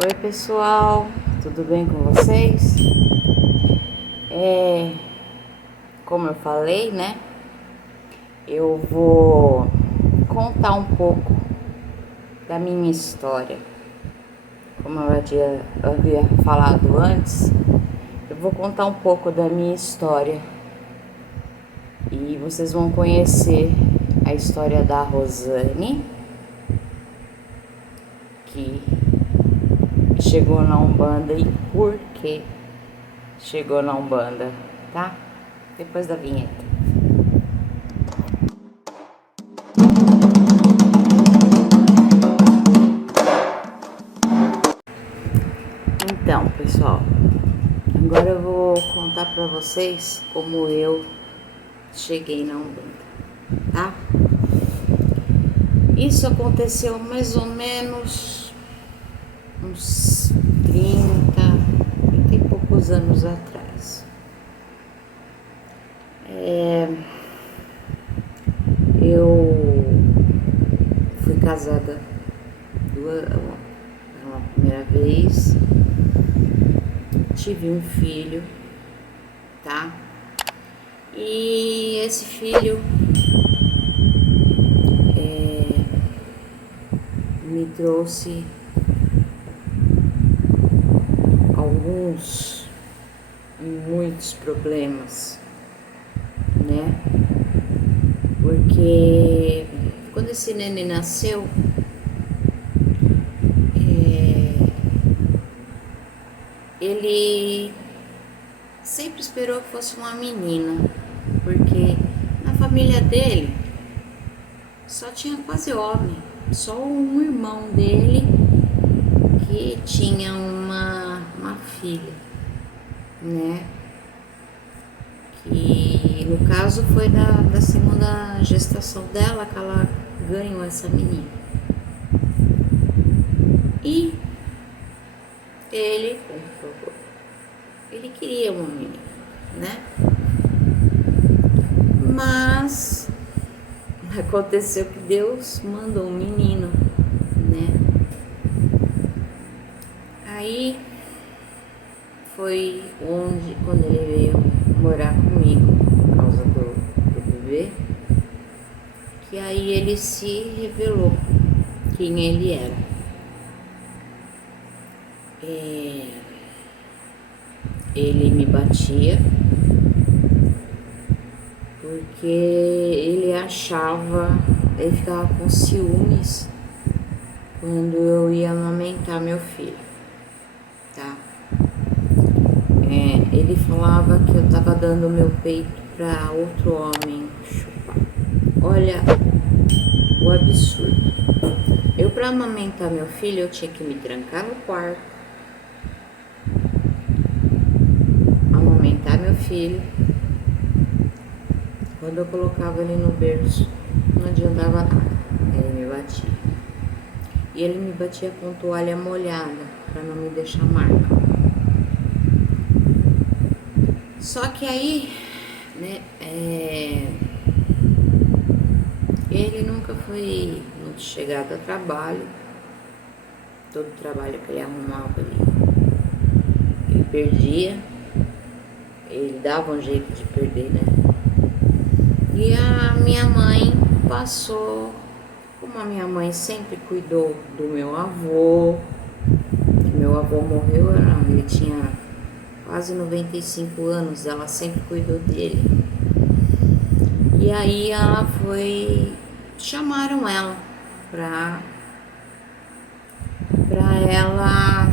Oi pessoal, tudo bem com vocês? Como eu falei, né? Eu vou contar um pouco da minha história. Como eu havia falado antes, eu vou contar um pouco da minha história e vocês vão conhecer a história da Rosane, que chegou na Umbanda e por que chegou na Umbanda, tá? Depois da vinheta. Então, pessoal, agora eu vou contar pra vocês como eu cheguei na Umbanda, tá? Isso aconteceu mais ou menos uns 30 e poucos anos atrás. Eu fui casada pela primeira vez, tive um filho, tá? E esse filho me trouxe muitos problemas, né? Porque quando esse neném nasceu, ele sempre esperou que fosse uma menina, porque na família dele só tinha quase homem, só um irmão dele que tinha uma filha, né? Que no caso foi da segunda gestação dela que ela ganhou essa menina. E ele queria uma menina, né? Mas aconteceu que Deus mandou um menino, né? Aí foi quando ele veio morar comigo por causa do bebê, que aí ele se revelou quem ele era. Ele me batia porque ele ficava com ciúmes quando eu ia amamentar meu filho, tá? Ele falava que eu tava dando meu peito para outro homem chupar. Olha o absurdo. Eu, para amamentar meu filho, eu tinha que me trancar no quarto, amamentar meu filho. Quando eu colocava ele no berço, não adiantava nada, ele me batia. E ele me batia com toalha molhada, para não me deixar marca. Só que aí, né, ele nunca foi muito chegado a trabalho. Todo trabalho que ele arrumava, ele perdia. Ele dava um jeito de perder, né? E a minha mãe como a minha mãe sempre cuidou do meu avô morreu, ele tinha quase 95 anos, ela sempre cuidou dele. E aí chamaram ela pra ela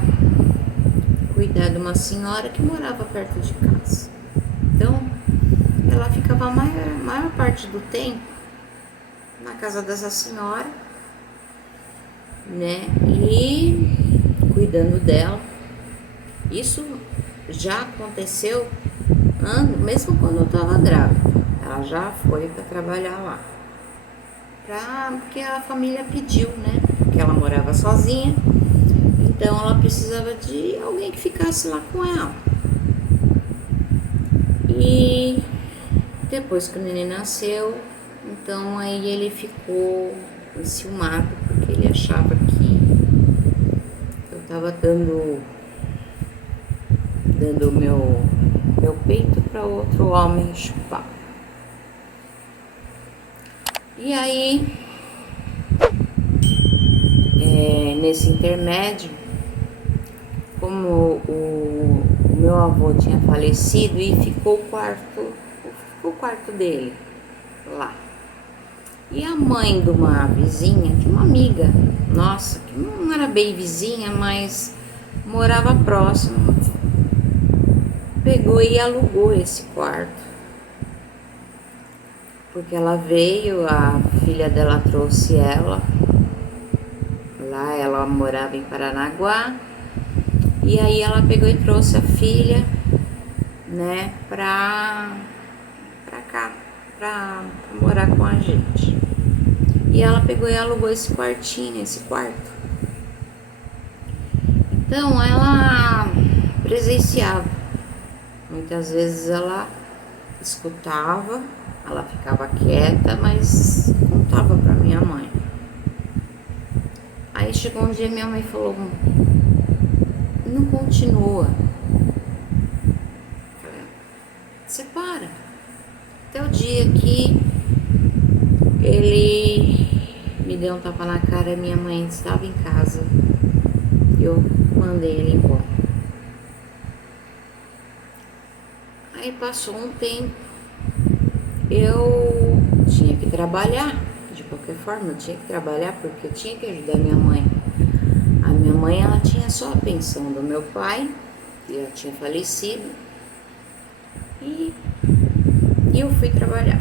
cuidar de uma senhora que morava perto de casa. Então, ela ficava a maior parte do tempo na casa dessa senhora, né? E cuidando dela. Isso já aconteceu mesmo quando eu estava grávida. Ela já foi para trabalhar lá. Porque a família pediu, né? Porque ela morava sozinha. Então ela precisava de alguém que ficasse lá com ela. E depois que o neném nasceu, então aí ele ficou enciumado, porque ele achava que eu tava dando meu peito para outro homem chupar. E aí, nesse intermédio, como o meu avô tinha falecido e ficou o quarto dele lá. E a mãe de uma vizinha, de uma amiga nossa, que não era bem vizinha, mas morava próximo, pegou e alugou esse quarto. Porque ela veio, a filha dela trouxe ela, lá ela morava em Paranaguá, e aí ela pegou e trouxe a filha, né, pra cá, pra morar com a gente. E ela pegou e alugou esse quartinho, esse quarto. Então ela presenciava, muitas vezes ela escutava, ela ficava quieta, mas contava pra minha mãe. Aí chegou um dia minha mãe falou, não continua. Falei, separa. Até o dia que ele me deu um tapa na cara e minha mãe estava em casa. Eu mandei ele embora. Aí passou um tempo, eu tinha que trabalhar, de qualquer forma eu tinha que trabalhar porque eu tinha que ajudar minha mãe. A minha mãe, ela tinha só a pensão do meu pai, que já tinha falecido, e eu fui trabalhar.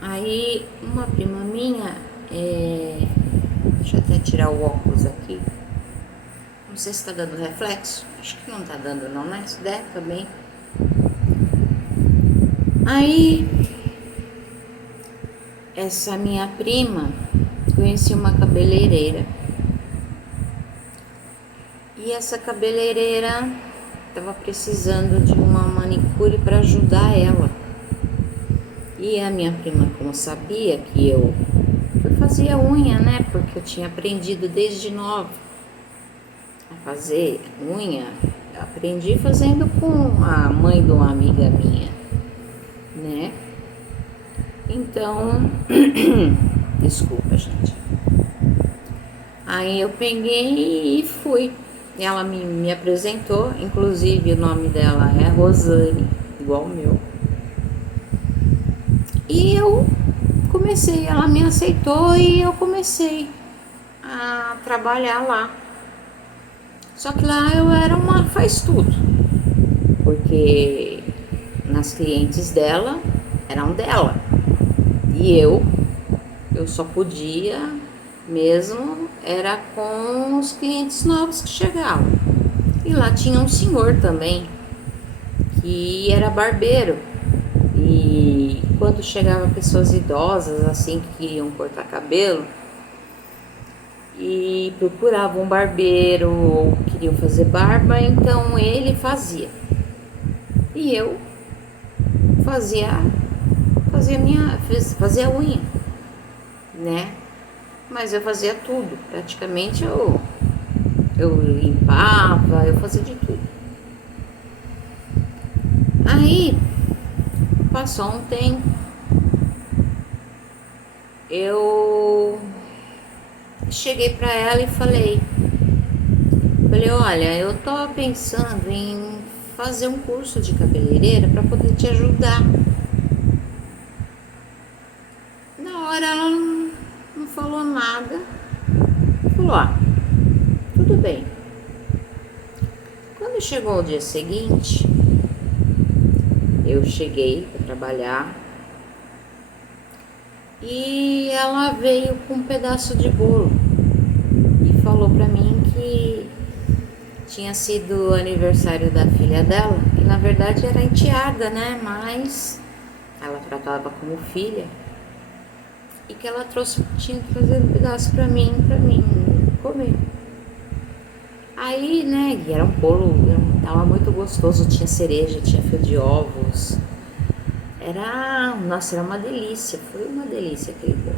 Aí uma prima minha, deixa eu até tirar o óculos aqui, não sei se tá dando reflexo, acho que não tá dando não, né? Se der também. Aí, essa minha prima conhecia uma cabeleireira. E essa cabeleireira estava precisando de uma manicure para ajudar ela. E a minha prima, como sabia que eu fazia unha, né? Porque eu tinha aprendido desde nova a fazer unha. Aprendi fazendo com a mãe de uma amiga minha, né? Então, desculpa, gente. Aí eu peguei e fui. Ela me apresentou, inclusive o nome dela é Rosane, igual o meu. E eu comecei, ela me aceitou e eu comecei a trabalhar lá. Só que lá eu era uma faz-tudo, porque nas clientes dela eram dela. E eu só podia mesmo era com os clientes novos que chegavam. E lá tinha um senhor também, que era barbeiro. E quando chegavam pessoas idosas, assim, que queriam cortar cabelo, e procuravam um barbeiro, ou queriam fazer barba, então ele fazia. E eu fazia a unha, né? Mas eu fazia tudo, praticamente eu limpava, eu fazia de tudo. Aí, passou um tempo, eu cheguei pra ela e falei, olha, eu tô pensando em fazer um curso de cabeleireira para poder te ajudar. Na hora ela não falou nada, falou, tudo bem. Quando chegou o dia seguinte, eu cheguei para trabalhar e ela veio com um pedaço de bolo e falou para mim que tinha sido o aniversário da filha dela, que na verdade era enteada, né? Mas ela tratava como filha. E que ela tinha trazido um pedaço pra mim comer. Aí, né, e era um bolo, tava muito gostoso, tinha cereja, tinha fio de ovos. Nossa, era uma delícia, foi uma delícia aquele bolo.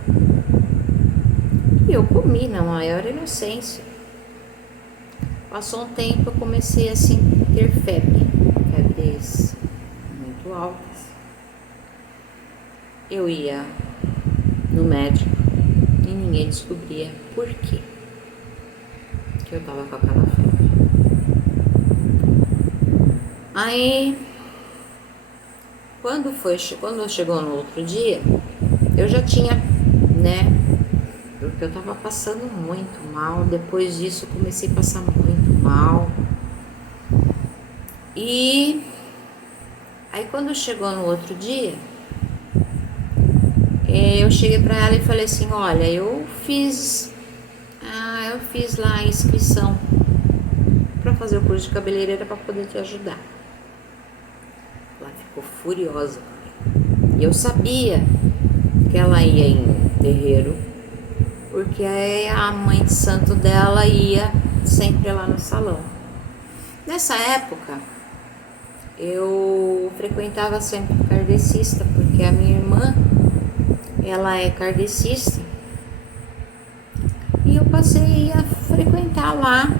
E eu comi na maior inocência. Passou um tempo, eu comecei assim ter febres muito altas. Eu ia no médico e ninguém descobria por quê que eu tava com aquela febre. Aí, quando chegou no outro dia, eu já tinha, né? Porque eu tava passando muito mal. Depois disso, eu comecei a passar muito mal. E aí, quando chegou no outro dia, eu cheguei pra ela e falei assim: olha, eu fiz lá a inscrição pra fazer o curso de cabeleireira pra poder te ajudar. Ela ficou furiosa comigo. E eu sabia que ela ia em terreiro, porque a mãe de santo dela ia sempre lá no salão. Nessa época, eu frequentava sempre o kardecista, porque a minha irmã, ela é kardecista, e eu passei a frequentar lá,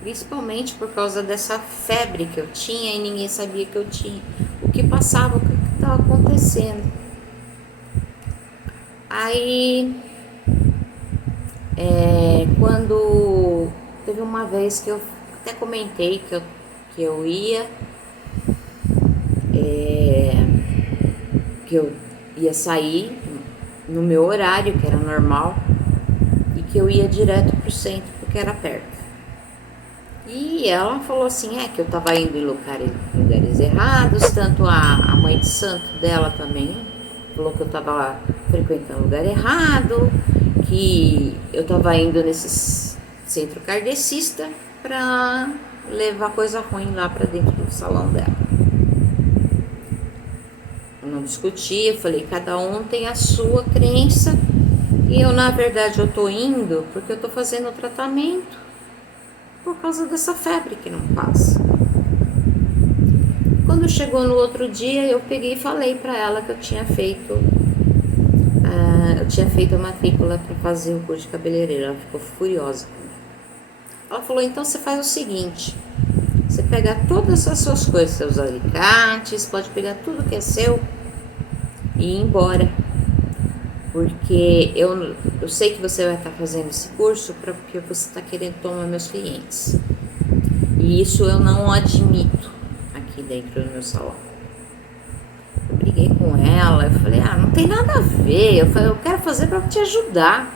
principalmente por causa dessa febre que eu tinha e ninguém sabia que eu tinha, o que passava, o que estava acontecendo. Aí, quando teve uma vez que eu até comentei que eu ia, que eu ia sair no meu horário, que era normal, e que eu ia direto pro centro, porque era perto. E ela falou assim, que eu tava indo em lugares errados, tanto a mãe de santo dela também falou que eu tava frequentando lugar errado, que eu tava indo nesse centro kardecista pra levar coisa ruim lá pra dentro do salão dela. Eu não discuti, eu falei, cada um tem a sua crença, e eu, na verdade, eu tô indo porque eu tô fazendo o tratamento por causa dessa febre que não passa. Quando chegou no outro dia, eu peguei e falei pra ela que eu tinha feito a matrícula para fazer o curso de cabeleireira. Ela ficou furiosa comigo. Ela falou, então você faz o seguinte, você pega todas as suas coisas, seus alicates, pode pegar tudo que é seu e ir embora, porque eu sei que você vai estar fazendo esse curso porque você está querendo tomar meus clientes, e isso eu não admito aqui dentro do meu salão. Eu briguei com ela, eu falei, não tem nada a ver, eu falei, eu quero fazer para te ajudar.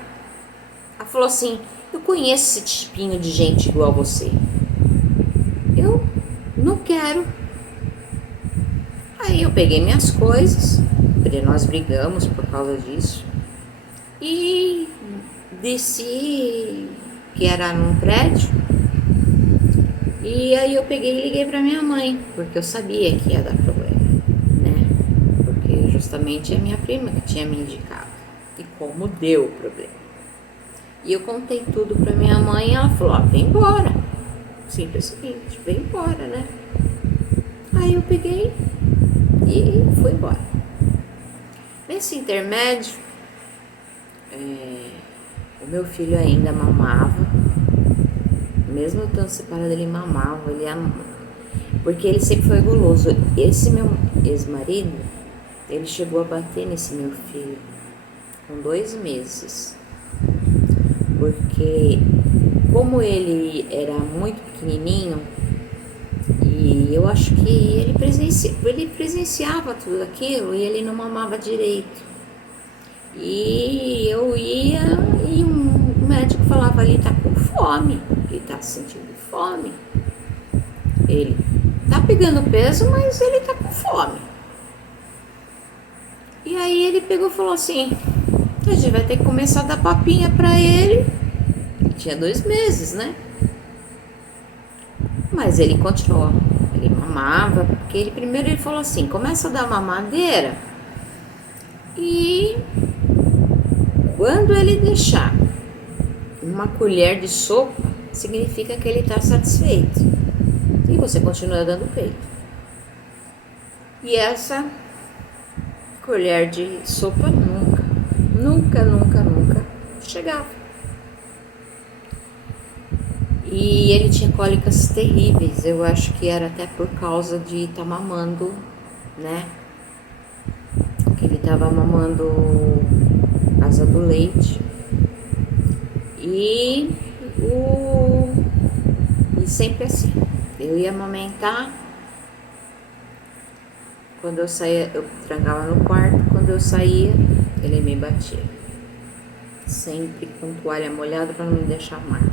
Ela falou assim, eu conheço esse tipinho de gente igual a você, eu não quero. Aí eu peguei minhas coisas, nós brigamos por causa disso, e desci, que era num prédio, e aí eu peguei e liguei pra minha mãe, porque eu sabia que ia dar problema, né? Porque justamente é minha prima que tinha me indicado, e como deu problema. E eu contei tudo pra minha mãe e ela falou, vem embora. Simples o seguinte, vem embora, né? Aí eu peguei e fui embora. Nesse intermédio, o meu filho ainda mamava, mesmo eu estando separada, ele mamava, porque ele sempre foi guloso. Esse meu ex-marido, ele chegou a bater nesse meu filho com 2 meses, porque como ele era muito pequenininho, e eu acho que ele presenciava tudo aquilo e ele não mamava direito. E eu ia e o médico falava, ele tá com fome, ele tá sentindo fome. Ele tá pegando peso, mas ele tá com fome. E aí ele pegou e falou assim, a gente vai ter que começar a dar papinha pra ele. Ele tinha 2 meses, né? Mas ele continuou, ele mamava, porque ele falou assim, começa a dar mamadeira e quando ele deixar uma colher de sopa, significa que ele está satisfeito, e você continua dando peito. E essa colher de sopa nunca chegava. E ele tinha cólicas terríveis. Eu acho que era até por causa de estar mamando, né? Que ele estava mamando asa do leite. E sempre assim. Eu ia amamentar. Quando eu saía, eu trancava no quarto. Quando eu saía, ele me batia. Sempre com toalha molhada para não me deixar marca.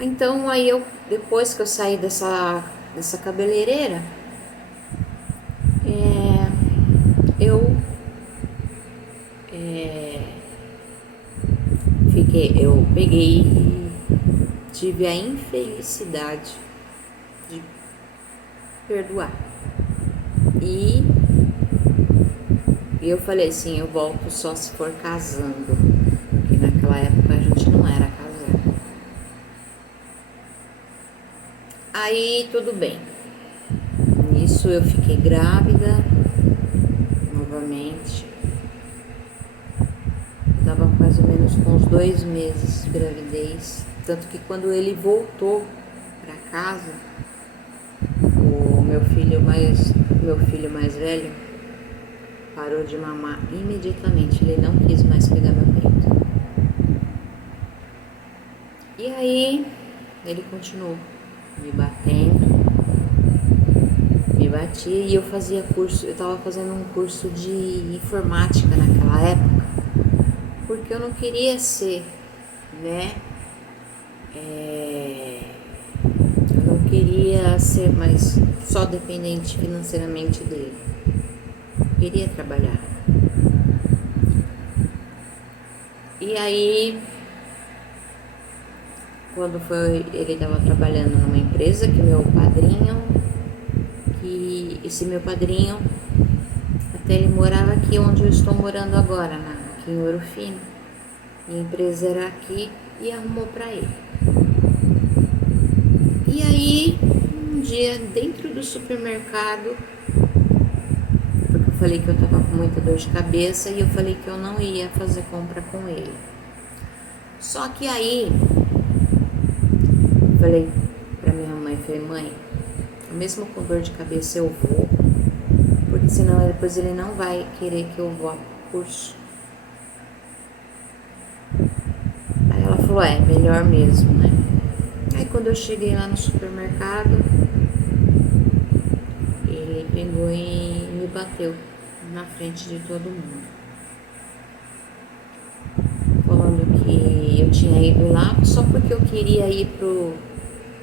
Então aí depois que eu saí dessa cabeleireira, eu peguei e tive a infelicidade de perdoar. E eu falei assim, eu volto só se for casando, porque naquela época a gente não era casado. Aí tudo bem. Nisso eu fiquei grávida novamente. Eu tava mais ou menos com uns 2 meses de gravidez. Tanto que quando ele voltou para casa, o meu filho mais velho parou de mamar imediatamente. Ele não quis mais pegar meu peito. E aí ele continuou me batendo, me batia, e eu fazia curso. Eu tava fazendo um curso de informática naquela época, porque eu não queria ser, né? Eu não queria ser mais só dependente financeiramente dele. Eu queria trabalhar. E aí, quando foi, ele estava trabalhando numa empresa que esse meu padrinho, até ele morava aqui onde eu estou morando agora, aqui em Ouro Fino. E a empresa era aqui e arrumou para ele. E aí, um dia, dentro do supermercado, porque eu falei que eu tava com muita dor de cabeça e eu falei que eu não ia fazer compra com ele. Só que aí, falei pra minha mãe, mãe, mesmo com dor de cabeça eu vou, porque senão depois ele não vai querer que eu vá pro curso. Aí ela falou, melhor mesmo, né? Aí quando eu cheguei lá no supermercado, ele pegou e me bateu na frente de todo mundo, falando que eu tinha ido lá só porque eu queria ir pro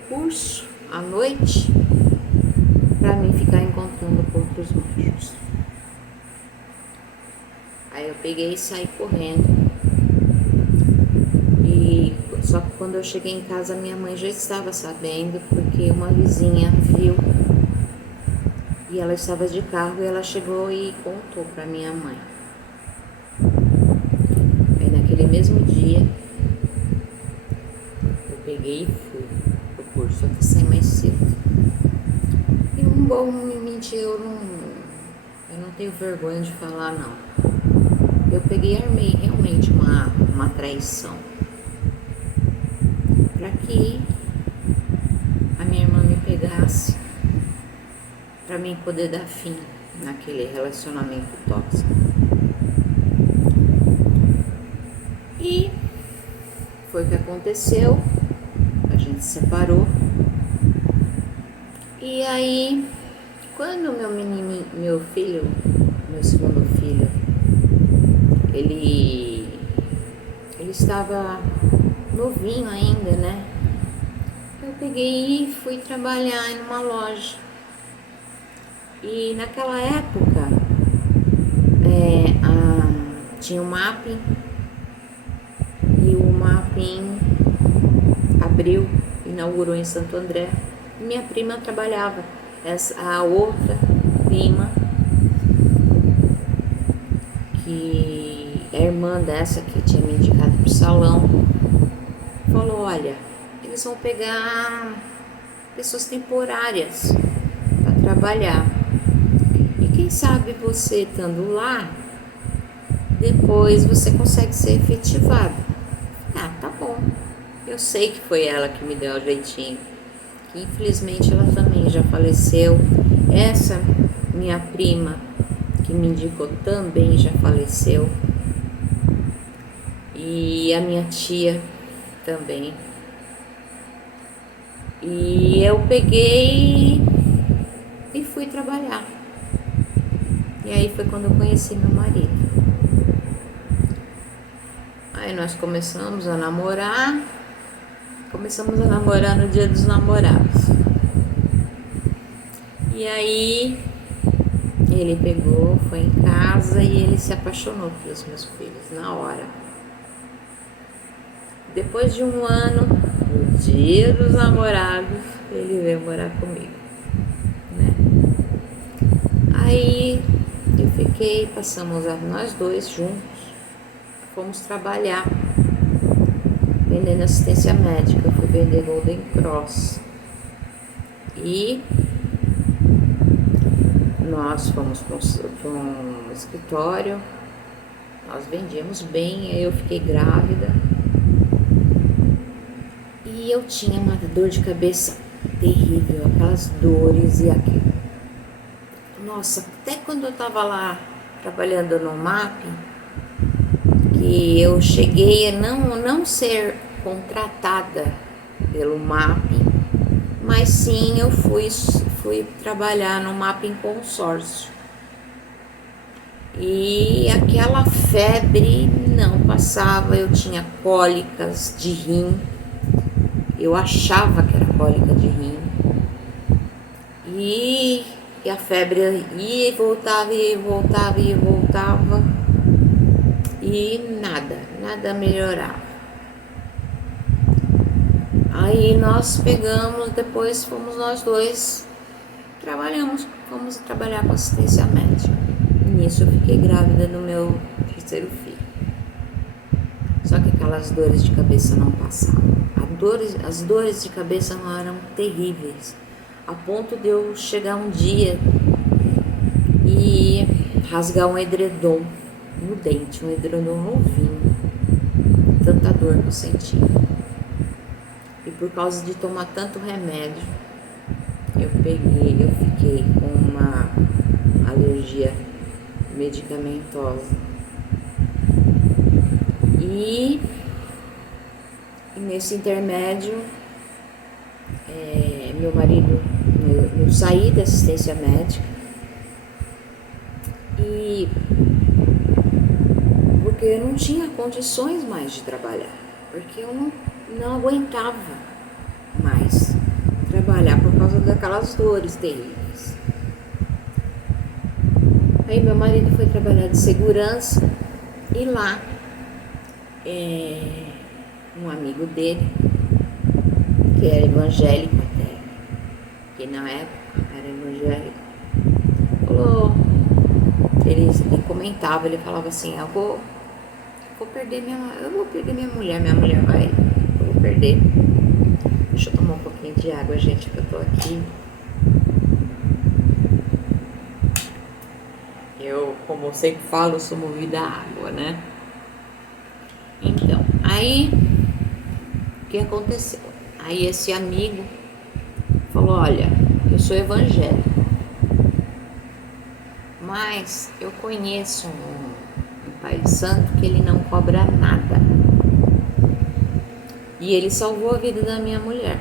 curso à noite pra mim ficar encontrando com outros machos. Aí eu peguei e saí correndo. Só que quando eu cheguei em casa, minha mãe já estava sabendo, porque uma vizinha viu e ela estava de carro e ela chegou e contou para minha mãe. Aí naquele mesmo dia eu peguei e fui pro curso, até sair mais cedo. E um bom mentir, eu não tenho vergonha de falar, não. Eu peguei e armei realmente uma traição para que a minha irmã me pegasse, para mim poder dar fim naquele relacionamento tóxico. E foi o que aconteceu, a gente se separou. E aí, quando meu segundo filho, ele estava novinho ainda, né? Eu peguei e fui trabalhar em uma loja. E naquela época tinha o Mapping, e o Mapping inaugurou em Santo André. E minha prima trabalhava. A outra prima, que é irmã dessa que tinha me indicado pro salão, falou, olha, eles vão pegar pessoas temporárias para trabalhar. E quem sabe você estando lá, depois você consegue ser efetivado. Tá bom. Eu sei que foi ela que me deu o jeitinho, que infelizmente ela também já faleceu. Essa minha prima que me indicou também já faleceu. E a minha tia também. E eu peguei e fui trabalhar. E aí foi quando eu conheci meu marido. Aí nós começamos a namorar. Começamos a namorar no Dia dos Namorados. E aí ele pegou, foi em casa e ele se apaixonou pelos meus filhos na hora. Depois de um ano, no Dia dos Namorados, ele veio morar comigo, né? Aí eu fiquei, passamos nós dois juntos, fomos trabalhar vendendo assistência médica. Eu fui vender Golden Cross e nós fomos para um escritório, nós vendíamos bem, aí eu fiquei grávida e eu tinha uma dor de cabeça terrível, aquelas dores e aquilo. Nossa, até quando eu tava lá trabalhando no mapping, que eu cheguei a não ser contratada pelo mapping, mas sim eu fui trabalhar no mapping consórcio. E aquela febre não passava, eu tinha cólicas de rim, eu achava que era cólica de rim. E a febre ia e voltava, ia e voltava, ia e voltava. E nada melhorava. Aí nós pegamos, depois fomos nós dois, fomos trabalhar com assistência médica. E nisso eu fiquei grávida do meu terceiro filho. Só que aquelas dores de cabeça não passavam. As dores de cabeça não eram terríveis, a ponto de eu chegar um dia e rasgar um edredom no dente, um edredom novinho, tanta dor que eu sentia. E por causa de tomar tanto remédio, eu fiquei com uma alergia medicamentosa. E nesse intermédio, meu marido, eu saí da assistência médica e porque eu não tinha condições mais de trabalhar, porque eu não aguentava mais trabalhar por causa daquelas dores terríveis. Aí meu marido foi trabalhar de segurança e lá um amigo dele, que era evangélico até, que na época era evangélico, falou, ele comentava, ele falava assim, eu vou perder minha mulher, eu vou perder. Deixa eu tomar um pouquinho de água, gente, que eu tô aqui. Eu, como eu sempre falo, sou movida à água, né? Então, aí, o que aconteceu? Aí esse amigo falou, olha, eu sou evangélico, mas eu conheço um pai de santo que ele não cobra nada. E ele salvou a vida da minha mulher.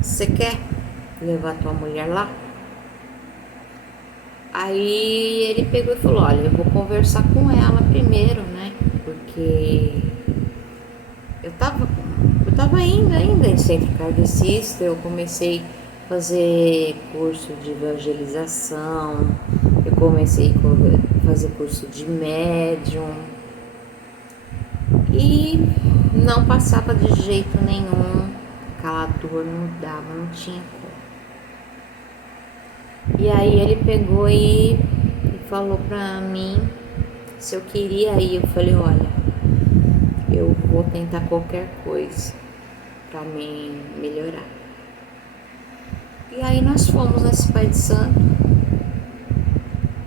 Você quer levar tua mulher lá? Aí ele pegou e falou, olha, eu vou conversar com ela primeiro, né? Porque eu tava ainda em centro kardecista, eu comecei a fazer curso de evangelização, eu comecei a fazer curso de médium e não passava de jeito nenhum, aquela dor não dava, não tinha como. E aí ele pegou e falou pra mim se eu queria ir. Eu falei, olha, eu vou tentar qualquer coisa pra me melhorar. E aí nós fomos nesse pai de santo.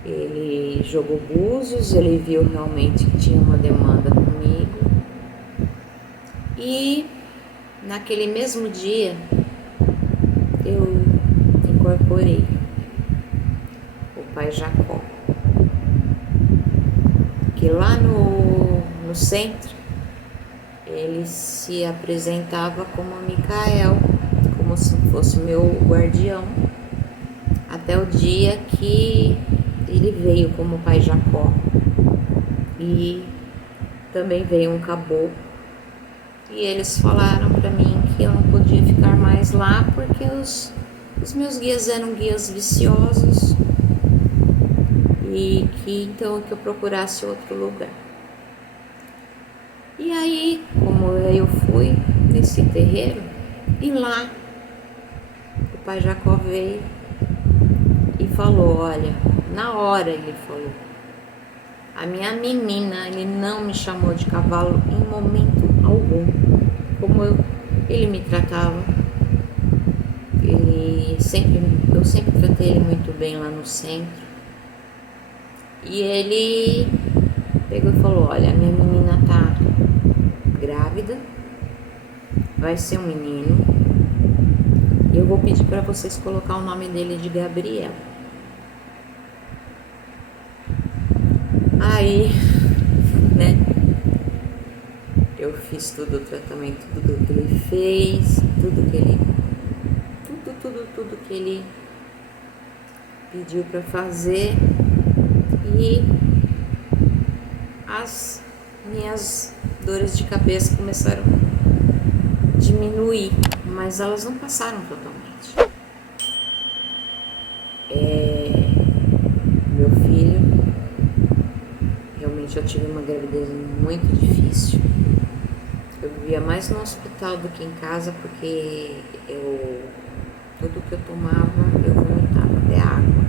Ele jogou búzios, ele viu realmente que tinha uma demanda comigo. E naquele mesmo dia eu incorporei o pai Jacó, que lá no centro ele se apresentava como Micael, como se fosse meu guardião, até o dia que ele veio como pai Jacó. E também veio um caboclo, e eles falaram para mim que eu não podia ficar mais lá porque os meus guias eram guias viciosos e que então que eu procurasse outro lugar. E aí, como eu fui nesse terreiro, e lá o pai Jacó veio e falou, olha, na hora ele falou, a minha menina, ele não me chamou de cavalo em momento algum. Como ele me tratava, eu sempre tratei ele muito bem lá no centro. E ele pegou e falou, olha, a minha menina tá grávida, vai ser um menino, e eu vou pedir para vocês colocar o nome dele de Gabriel. Aí, né, eu fiz todo o tratamento, tudo que ele fez, tudo que ele pediu para fazer, e as minhas dores de cabeça começaram a diminuir, mas elas não passaram totalmente. Meu filho, realmente eu tive uma gravidez muito difícil. Eu vivia mais no hospital do que em casa, porque tudo que eu tomava eu vomitava, até água.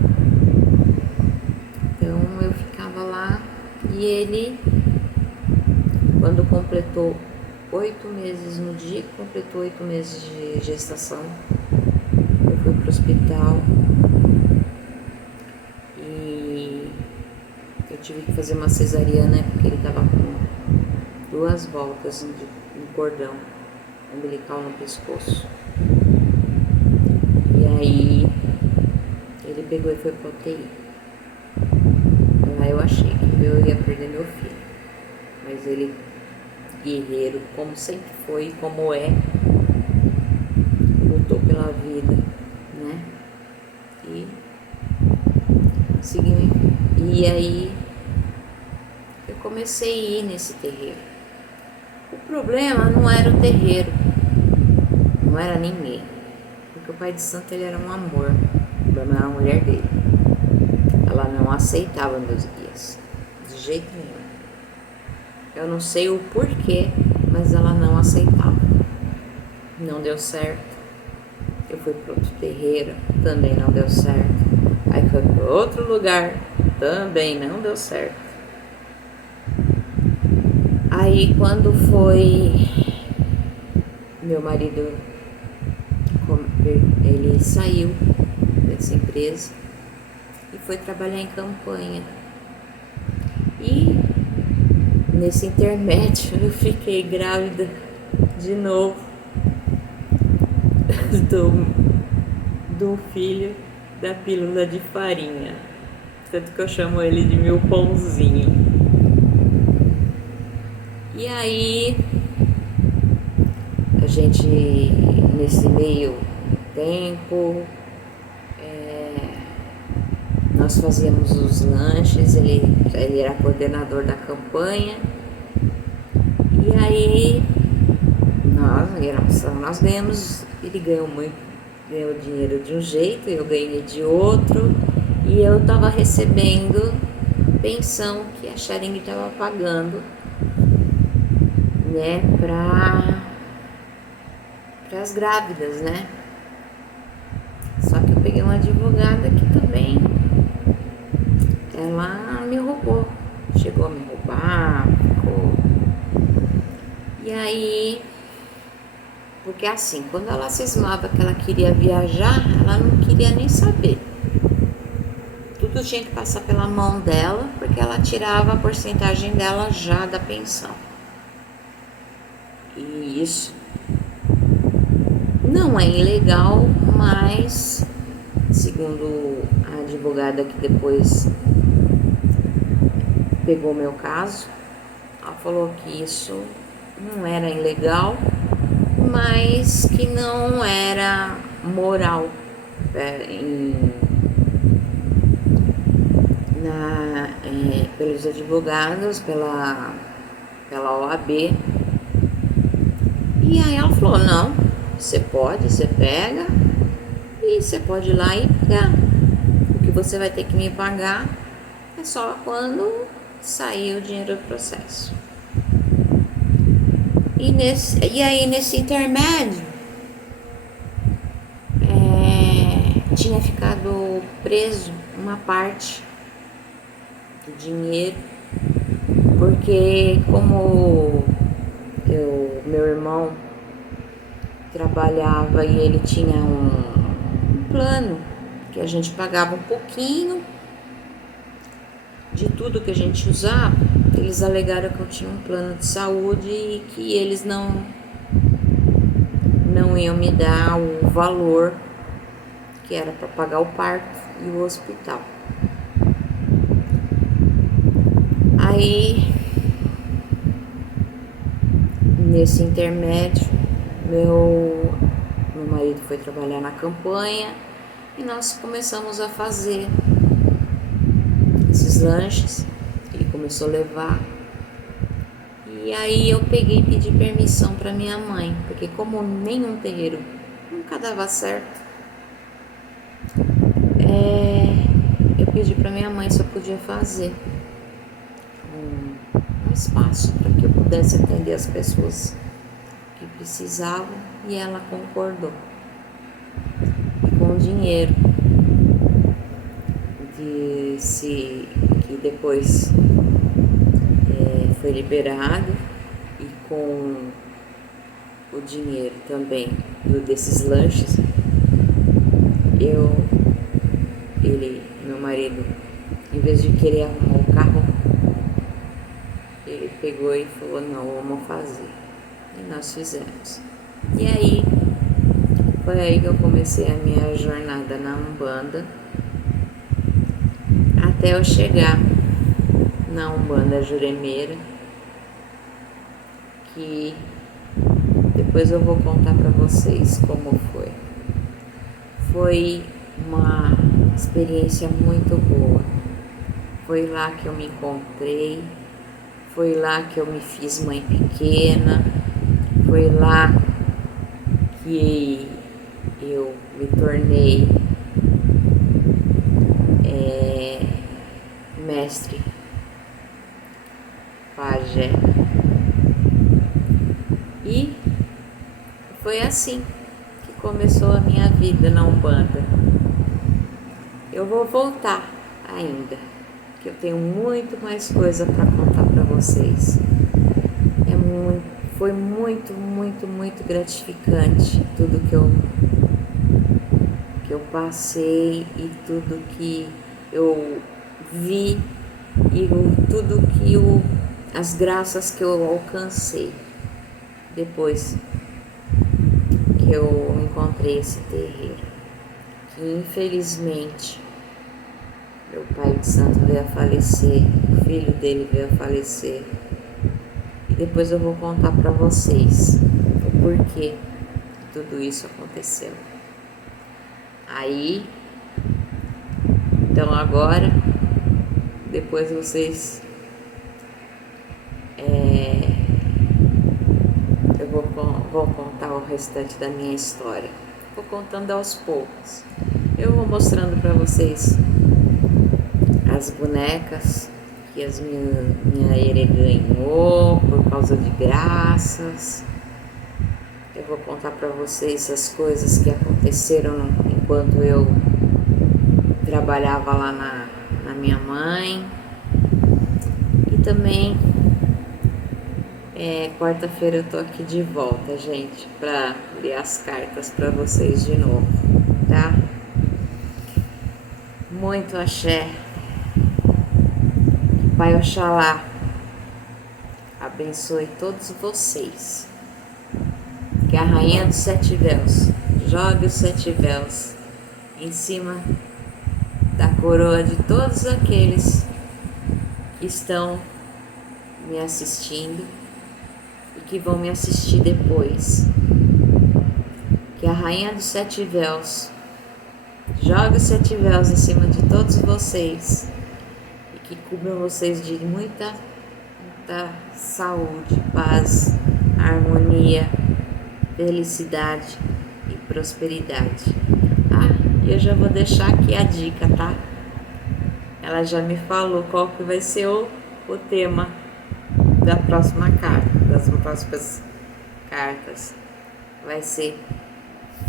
Então eu ficava lá, e ele, quando completou 8 meses, no dia que completou 8 meses de gestação, eu fui pro hospital e eu tive que fazer uma cesariana porque ele tava com 2 voltas de cordão umbilical no pescoço. E aí ele pegou e foi pro UTI. Lá eu achei que eu ia perder meu filho, mas ele, guerreiro, como sempre foi e como é, lutou pela vida, né? E seguiu. E aí eu comecei a ir nesse terreiro. O problema não era o terreiro, não era ninguém, porque o pai de santo, ele era um amor. O problema era a mulher dele. Ela não aceitava meus guias, de jeito nenhum. Eu não sei o porquê, mas ela não aceitava. Não deu certo. Eu fui para outro terreiro, também não deu certo. Aí foi para outro lugar, também não deu certo. Aí quando foi, meu marido, ele saiu dessa empresa e foi trabalhar em Campanha. E nesse intermédio eu fiquei grávida de novo do filho da pílula de farinha, tanto que eu chamo ele de meu pãozinho. E aí a gente, nesse meio tempo, nós fazíamos os lanches, ele era coordenador da campanha, e aí nós ganhamos, ele ganhou dinheiro de um jeito, eu ganhei de outro, e eu estava recebendo pensão que a Xering estava pagando, né, para as grávidas, né? Só que eu peguei uma advogada que também, ela me roubou, chegou a me roubar, ficou. E aí, porque assim, quando ela cismava que ela queria viajar, ela não queria nem saber. Tudo tinha que passar pela mão dela, porque ela tirava a porcentagem dela já da pensão. E isso não é ilegal, mas segundo a advogada que depois pegou meu caso, ela falou que isso não era ilegal, mas que não era moral pelos advogados, pela OAB. E aí ela falou, não, você pega e você pode ir lá e pegar. O que você vai ter que me pagar é só quando sair o dinheiro do processo. E aí nesse intermédio tinha ficado preso uma parte do dinheiro, porque como meu irmão trabalhava e ele tinha um plano que a gente pagava um pouquinho de tudo que a gente usava, eles alegaram que eu tinha um plano de saúde e que eles não iam me dar o valor que era para pagar o parto e o hospital. Aí, nesse intermédio, meu marido foi trabalhar na campanha e nós começamos a fazer esses lanches. Ele começou a levar. E aí eu peguei e pedi permissão para minha mãe, porque como nenhum terreiro nunca dava certo, eu pedi para minha mãe se eu podia fazer um espaço para que eu pudesse atender as pessoas que precisavam, e ela concordou. E com o dinheiro que depois foi liberado, e com o dinheiro também desses lanches, meu marido, em vez de querer arrumar o carro, ele pegou e falou, não, vamos fazer. E nós fizemos. E aí, foi aí que eu comecei a minha jornada na Umbanda, até eu chegar na Umbanda Juremeira, que depois eu vou contar para vocês como foi. Foi uma experiência muito boa. Foi lá que eu me encontrei, foi lá que eu me fiz mãe pequena, foi lá que eu me tornei mestre pajé. E foi assim que começou a minha vida na Umbanda. Eu vou voltar ainda, que eu tenho muito mais coisa para contar para vocês. Foi muito, muito, muito gratificante tudo que eu passei e tudo que eu vi e tudo que as graças que eu alcancei depois que eu encontrei esse terreiro, que infelizmente meu pai de santo veio a falecer, o filho dele veio a falecer, e depois eu vou contar para vocês o porquê tudo isso aconteceu. Aí, então agora, depois vocês eu vou contar o restante da minha história. Vou contando aos poucos. Eu vou mostrando para vocês as bonecas que minha Ere ganhou por causa de graças. Eu vou contar para vocês as coisas que aconteceram enquanto eu trabalhava lá na minha mãe. E também quarta-feira eu tô aqui de volta, gente, para ler as cartas para vocês de novo, tá? Muito axé. Pai Oxalá abençoe todos vocês que a rainha dos 7 véus jogue os 7 véus em cima da coroa de todos aqueles que estão me assistindo e que vão me assistir depois. Que a rainha dos 7 véus jogue os 7 véus em cima de todos vocês e que cubram vocês de muita saúde, paz, harmonia, felicidade e prosperidade. E eu já vou deixar aqui a dica, tá? Ela já me falou qual que vai ser o tema da próxima carta, das próximas cartas. Vai ser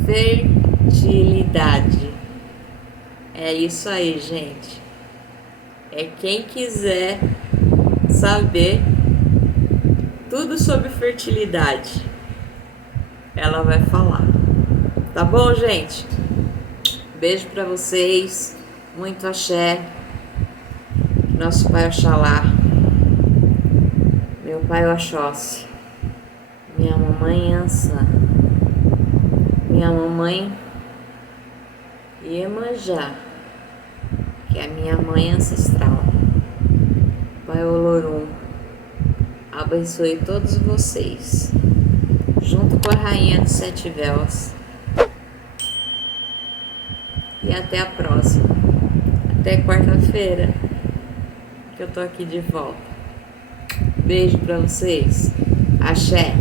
fertilidade. É isso aí, gente. É quem quiser saber tudo sobre fertilidade, ela vai falar. Tá bom, gente? Beijo pra vocês. Muito axé. Nosso Pai Oxalá, meu Pai Oxóssi, minha mamãe Ançã, minha mamãe Iemanjá, que é a minha mãe ancestral. Pai Olorum, abençoe todos vocês, junto com a rainha dos 7 véus. E até a próxima. Até quarta-feira, que eu tô aqui de volta. Beijo pra vocês. Axé.